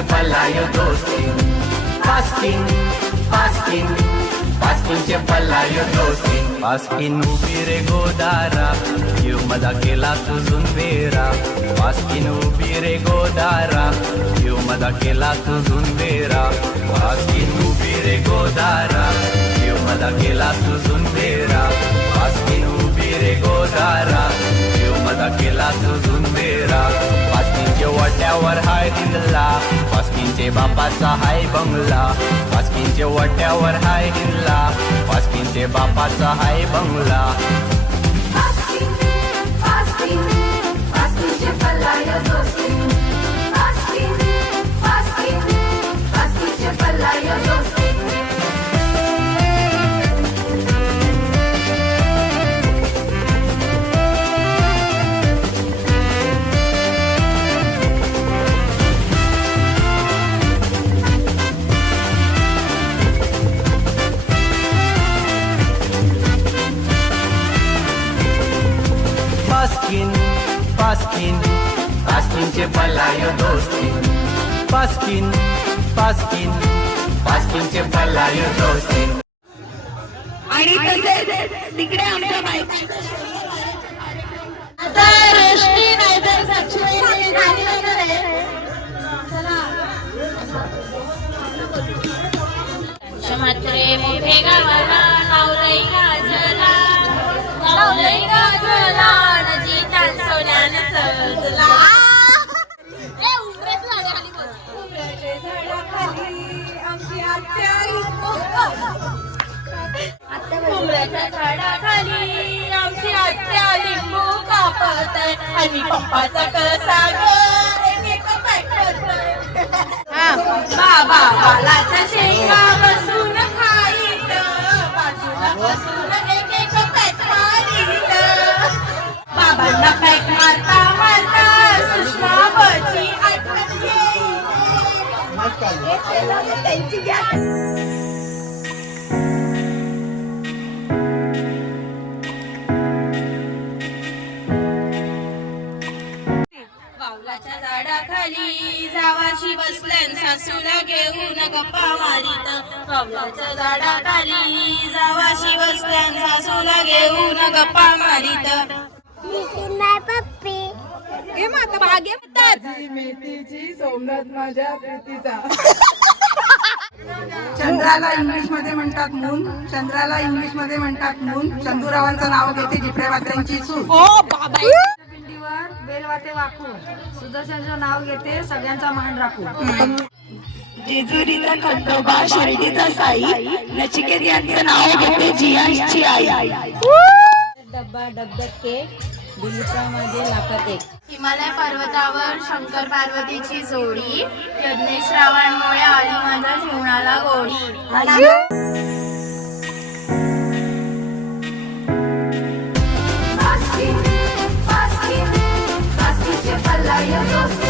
पास्किनचे पल्लायो दोस्ती पास्किन पास्किन पास्किनचे पल्लायो दोस्ती पास्किन उभी रे गोदारा जीव मजा केला तुझून बेरा पास्किन उभी रे गोदारा जीव मजा केला तुझून बेरा पास्किन उभी रे गोदारा जीव मजा केला तुझून बेरा पास्किन उभी रे गोदारा जीव मजा केला तुझून बेरा पास्किनच्या वाट्यावर हाय हिंदला पास्किनचे बापाचा हाय बंगला पास्किनच्या वाट्यावर हाय हिंदला पास्किनचे बापाचा हाय बंगला पास्किन पास्किन पास्किनचे पल्लायो दोस्ती पास्किन पास्किन पास्किनचे पल्लायो दोस्ती पास्किन पास्किन पास्किनचे पल्लायो दोस्ती पास्किन पास्किन पास्किनचे पल्लायो दोस्ती आणि तसेच तिकडे आमच्या बायकांचं आता रोशनी नाही तर साक्षी गाणी वगैरे मात्रे मोठे गावाला लावलंय गाजला लावलंय गाजला नजीता सोन्यानं सजला ए उमरेच झाडा खाली बस उमराच्या झाडाखाली आमची आत्या उमरेच्या झाडाखाली आमची आत्या लिंबू कापत आणि पप्पाचा कसा ग एक एक पॅकत बाबा बालाच्या शेंगा बसून खाईत बाजूला बसून एक एक पॅक मारीत बाबांना पॅक मारता मारता सुषमा बची आठवण बावलाच्या झाडाखाली जावाशी बसल्यान सासूला घेऊन गप्पा मारीत बावलाच्या झाडाखाली जावाशी बसल्यान सासूला घेऊन गप्पा मारीत हे माता भाग्य म्हणतात मेथीची सोमनाथ माझ्या प्रीतीचा चंद्राला इंग्लिश मध्ये म्हणतात मून चंद्राला इंग्लिश मध्ये म्हणतात मून चंदूरावांचं नाव घेते जिप्रेमात्र्यांची सून ओ बाबा पिंडीवर बेलवाते वाकून सुदर्शनचं नाव घेते सगळ्यांचा मान राखून जेजुरीचा खंडोबा शिर्डीचा साई नचिकेत यांचं नाव घेते जियांची आई डब्बा डब्यात केक दिलीपामध्ये लाखात एक हिमालय पर्वतावर शंकर पार्वतीची जोडी यज्ञेश श्रावणमुळे आली माझ्या जीवनाला गोडी पास्किन पास्किन पास्किनचे पल्लायो दोस्ती